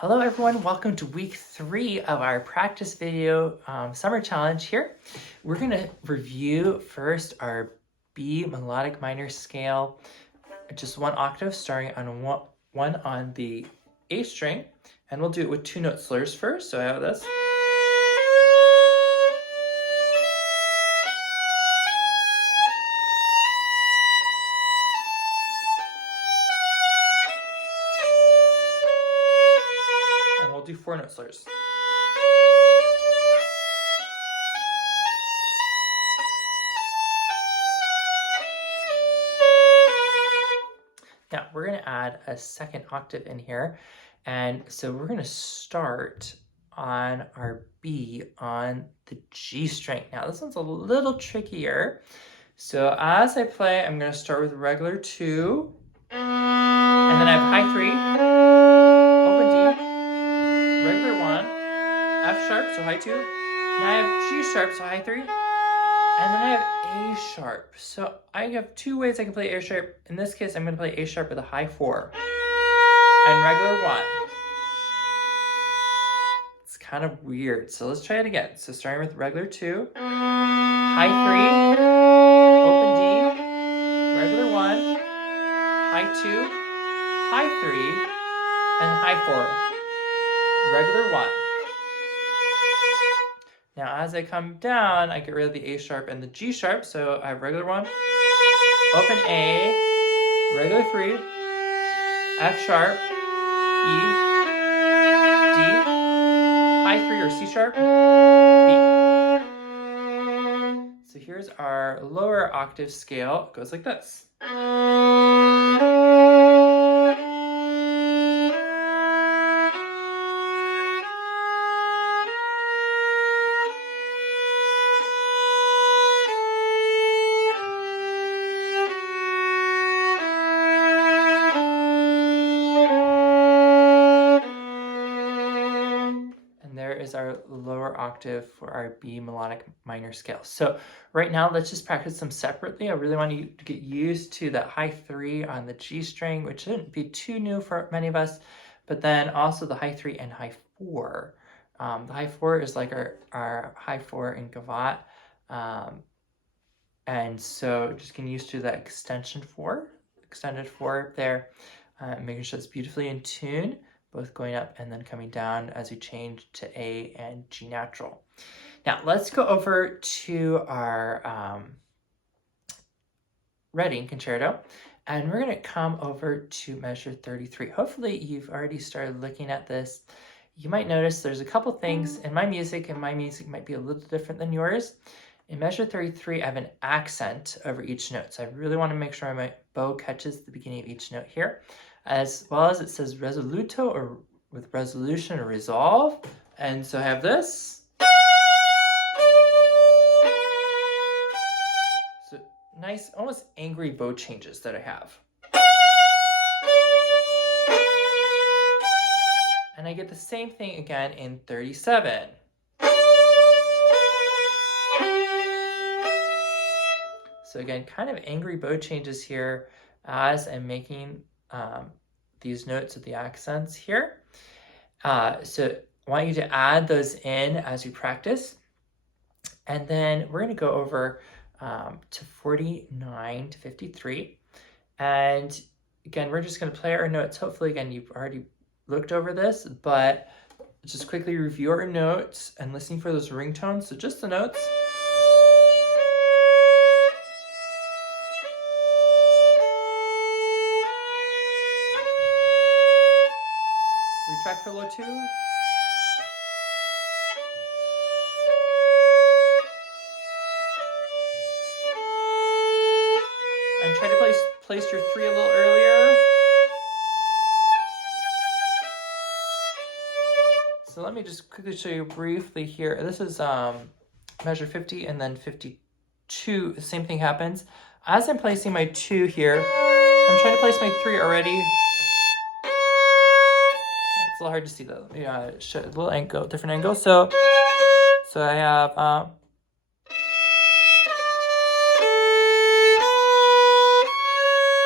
Hello everyone, welcome to week 3 of our practice video summer challenge here. We're going to review first our B melodic minor scale, just one octave starting on one on the A string, and we'll do it with 2 note slurs first. So I have this. And we'll do 4 note slurs. Now we're going to add a second octave in here, and so we're going to start on our B on the G string. Now this one's a little trickier. So as I play, I'm going to start with regular 2, and then I have high 3, open D, regular 1, F sharp, so high 2, now I have G sharp, so high 3, and then I have A sharp. So I have 2 ways I can play A sharp. In this case, I'm going to play A sharp with a high 4 and regular 1. It's kind of weird. So let's try it again. So starting with regular 2, high 3, open D, regular 1, high 2, high 3, and high 4, regular 1. Now as I come down, I get rid of the A sharp and the G sharp, so I have regular 1, open A, regular 3, F sharp, E, D, high 3 or C sharp, B. So here's our lower octave scale. It goes like this. There is our lower octave for our B melodic minor scale. So right now, let's just practice them separately. I really want you to get used to that high 3 on the G string, which shouldn't be too new for many of us, but then also the high 3 and high 4. The high 4 is like our high 4 in Gavotte. And so just getting used to that extended 4 there, making sure it's beautifully in tune, both going up and then coming down as we change to A and G natural. Now let's go over to our Reading concerto, and we're going to come over to measure 33. Hopefully you've already started looking at this. You might notice there's a couple things in my music, and my music might be a little different than yours. In measure 33, I have an accent over each note, so I really want to make sure my bow catches the beginning of each note here, as well as it says resoluto, or with resolution or resolve. And so I have this. So nice, almost angry bow changes that I have. And I get the same thing again in 37. So again, kind of angry bow changes here as I'm making these notes with the accents here. So I want you to add those in as you practice. And then we're going to go over to 49 to 53. And again, we're just going to play our notes. Hopefully, again, you've already looked over this, but just quickly review our notes and listening for those ringtones. So just the notes. Retract for low 2. And try to place your 3 a little earlier. So let me just quickly show you briefly here. This is measure 50 and then 52. The same thing happens. As I'm placing my 2 here, I'm trying to place my 3 already. It's a little hard to see though. Yeah, a little angle, different angle. So I have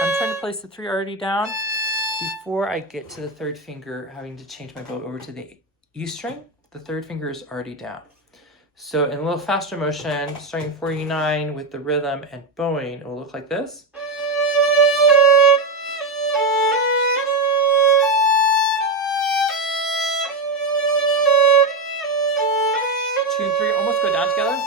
I'm trying to place the 3 already down. before I get to the third finger having to change my bow over to the E string, the third finger is already down. So in a little faster motion, starting 49 with the rhythm and bowing, it will look like this. 2 and 3 almost go down together.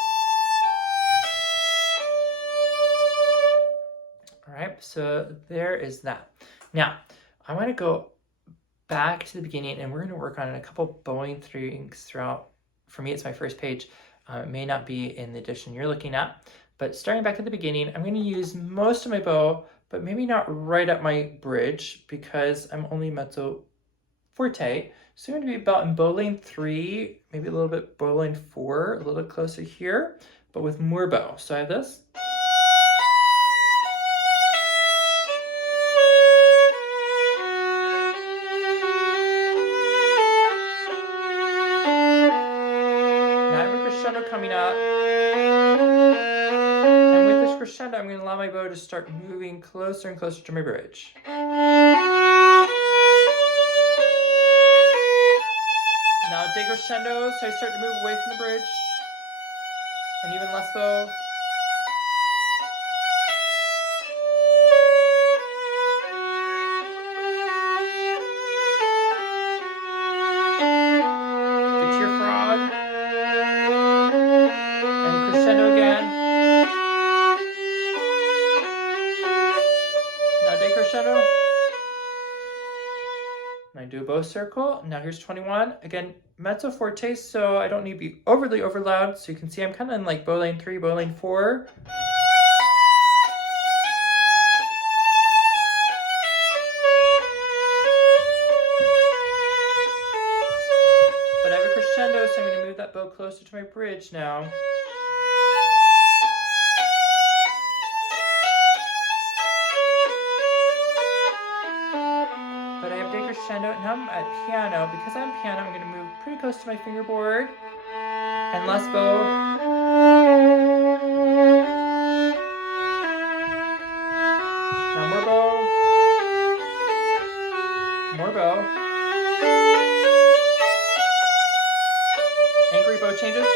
All right, so there is that. Now, I want to go back to the beginning, and we're going to work on a couple bowing things throughout. For me, it's my first page. It may not be in the edition you're looking at, but starting back at the beginning, I'm going to use most of my bow, but maybe not right at my bridge because I'm only mezzo forte. So I'm going to be about in bow lane 3, maybe a little bit bow lane 4, a little closer here, but with more bow. So I have this. Coming up, and with this crescendo I'm going to allow my bow to start moving closer and closer to my bridge. Now decrescendo, so I start to move away from the bridge, and even less bow. Get to your frog. Crescendo again. Now decrescendo. And I do a bow circle. Now here's 21. Again, mezzo forte, so I don't need to be overly over loud. So you can see I'm kind of in like bow lane 3, bow lane 4. But I have a crescendo, so I'm going to move that bow closer to my bridge now. Crescendo. Now I'm at piano. Because I'm piano, I'm going to move pretty close to my fingerboard and less bow. Now more bow. More bow. Angry bow changes.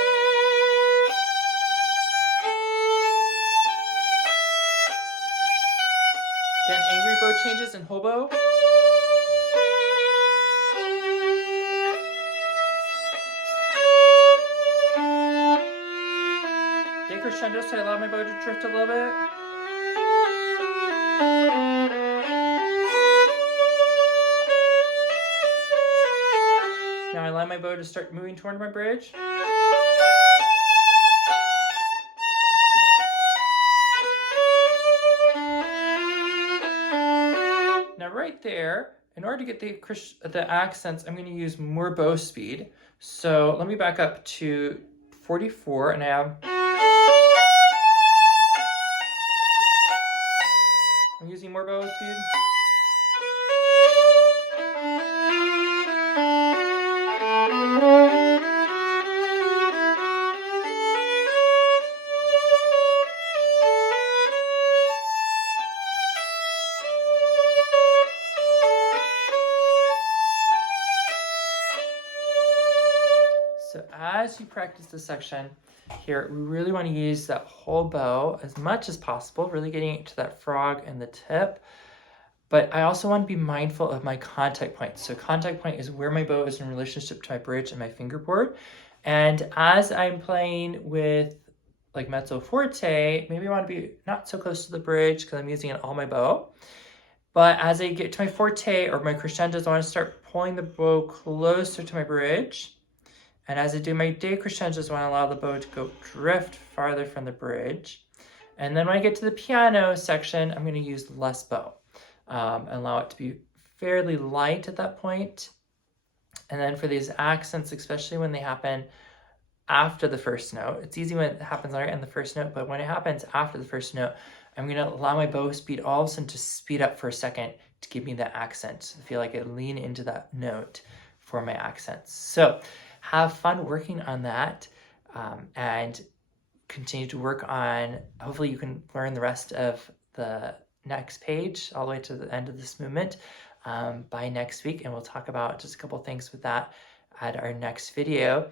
Then angry bow changes and whole bow. Crescendo, so I allow my bow to drift a little bit. Now I allow my bow to start moving toward my bridge. Now right there, in order to get the accents, I'm going to use more bow speed. So let me back up to 44, and I have... I'm using more bow speed. So as you practice this section here, we really want to use that whole bow as much as possible, really getting it to that frog and the tip. But I also want to be mindful of my contact point. So contact point is where my bow is in relationship to my bridge and my fingerboard. And as I'm playing with like mezzo forte, maybe I want to be not so close to the bridge because I'm using all my bow. But as I get to my forte or my crescendos, I want to start pulling the bow closer to my bridge. And as I do my decrescendos, I want to allow the bow to go drift farther from the bridge. And then when I get to the piano section, I'm going to use less bow. And allow it to be fairly light at that point. And then for these accents, especially when they happen after the first note, it's easy when it happens right in the first note, but when it happens after the first note, I'm going to allow my bow speed all of a sudden to speed up for a second to give me that accent. I feel like I lean into that note for my accents. So have fun working on that and continue to work on, hopefully you can learn the rest of the next page all the way to the end of this movement. by next week, and we'll talk about just a couple things with that at our next video.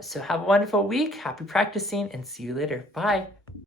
So have a wonderful week. Happy practicing, and see you later. Bye.